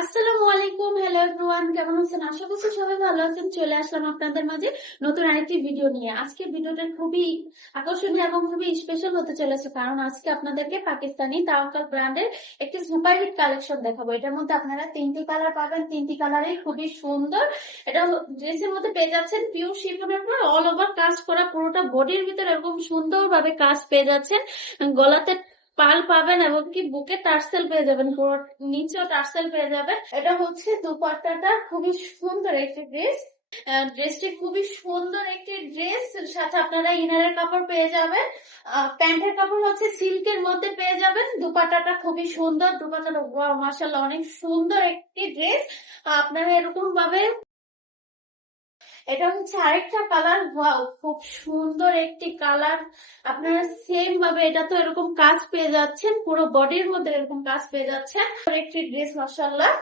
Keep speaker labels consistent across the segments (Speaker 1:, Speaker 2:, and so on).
Speaker 1: আসসালামু আলাইকুম hello everyone কেমন আছেন? আশা করছি সবাই ভালো আছেন। চলে আসলাম আপনাদের মাঝে নতুন আরেকটি ভিডিও নিয়ে। আজকে ভিডিওটা খুবই আকর্ষণীয় এবং খুবই স্পেশাল হতে চলেছে, কারণ আজকে আপনাদেরকে পাকিস্তানি ব্র্যান্ডের একটি কালেকশন দেখাবো। এটার মধ্যে আপনারা তিনটি কালার পাবেন। তিনটি কালারই খুবই সুন্দর। এটা ড্রেসের মধ্যে পেয়ে যাচ্ছেন পিওর শিফনের পর অল ওভার কাজ করা পুরোটা বডির ভিতরে এরকম সুন্দরভাবে কাজ পেয়ে যাচ্ছেন। গলাতে পাল পাবেন এবং কি বুকে টার্সেল পেয়ে যাবেন পুরো নিচেও টার্সেল পেয়ে যাবেন। এটা হচ্ছে দুপাট্টাটা, খুবই সুন্দর একটি ড্রেস। ড্রেসটি খুবই সুন্দর একটি ড্রেস। সাথে আপনারা ইনারের কাপড় পেয়ে যাবেন। প্যান্টের কাপড় হচ্ছে সিল্কের মধ্যে পেয়ে যাবেন। দুপাট্টাটা খুবই সুন্দর। দুপাট্টাটা মাসাল্লাহ অনেক সুন্দর একটি ড্রেস। আপনারা এরকম ভাবে এটা হচ্ছে আরেকটা কালার খুব সুন্দর একটি কালার আপনারা সেম ভাবে এটা তো এরকম কাজ পেয়ে যাচ্ছেন, পুরো বডির মধ্যে এরকম কাজ পেয়ে যাচ্ছেন। একটি ড্রেস মাসাল্লাহ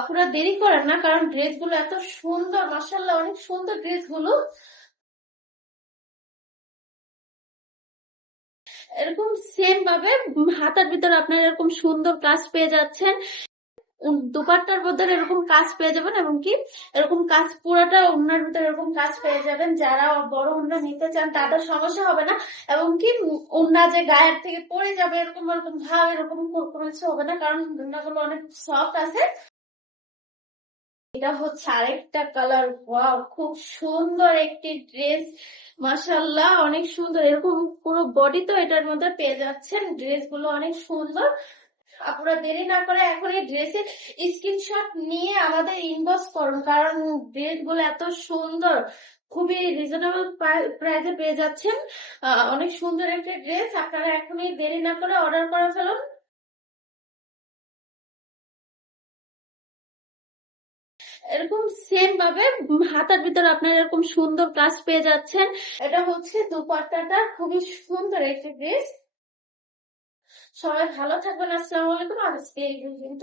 Speaker 1: আপনারা দেরি করেন না, কারণ ড্রেসগুলো এত সুন্দর মাসাল্লাহ অনেক সুন্দর ড্রেসগুলো। এরকম সেম ভাবে হাতার ভিতরে আপনারা এরকম সুন্দর কাজ পেয়ে যাচ্ছেন। দুপাট্টার মধ্যে এরকম কাজ পেয়ে যাবেন এবং কি এরকম কাজ পুরোটা ওনার ভিতরে এরকম কাজ পেয়ে যাবেন। যারা বড় ওন্না নিতে চান তাদের সমস্যা হবে না এবং কি ওন্না যে গায়ের থেকে পড়ে যাবে এরকম এরকম ভাব এরকম কোনো কিছু হবে না, কারণ ওন্নাগুলো অনেক সফট আছে। এটা হচ্ছে আরেকটা কালার ওয়াও খুব সুন্দর একটি ড্রেস মাসাল্লাহ অনেক সুন্দর। এরকম পুরো বডি তো এটার মধ্যে পেয়ে যাচ্ছেন ড্রেসগুলো অনেক সুন্দর। আপনারা দেরি না করে এখন এই ড্রেসের স্ক্রিনশট নিয়ে আমাদের ইনবক্স করুন, কারণ ড্রেসগুলো এত সুন্দর, খুবই রিজনেবল প্রাইসে পেয়ে যাচ্ছেন। অনেক সুন্দর একটা ড্রেস আপনারা এখনই দেরি না করে অর্ডার করে ফেলুন। এরকম সেম ভাবে হাতার ভিতরে আপনার এরকম সুন্দর কাজ পেয়ে যাচ্ছেন। এটা হচ্ছে দুপাট্টাটা, খুবই সুন্দর একটি ড্রেস সবাই ভালো থাকবেন আসসালামু আলাইকুম আজকে এই পর্যন্ত।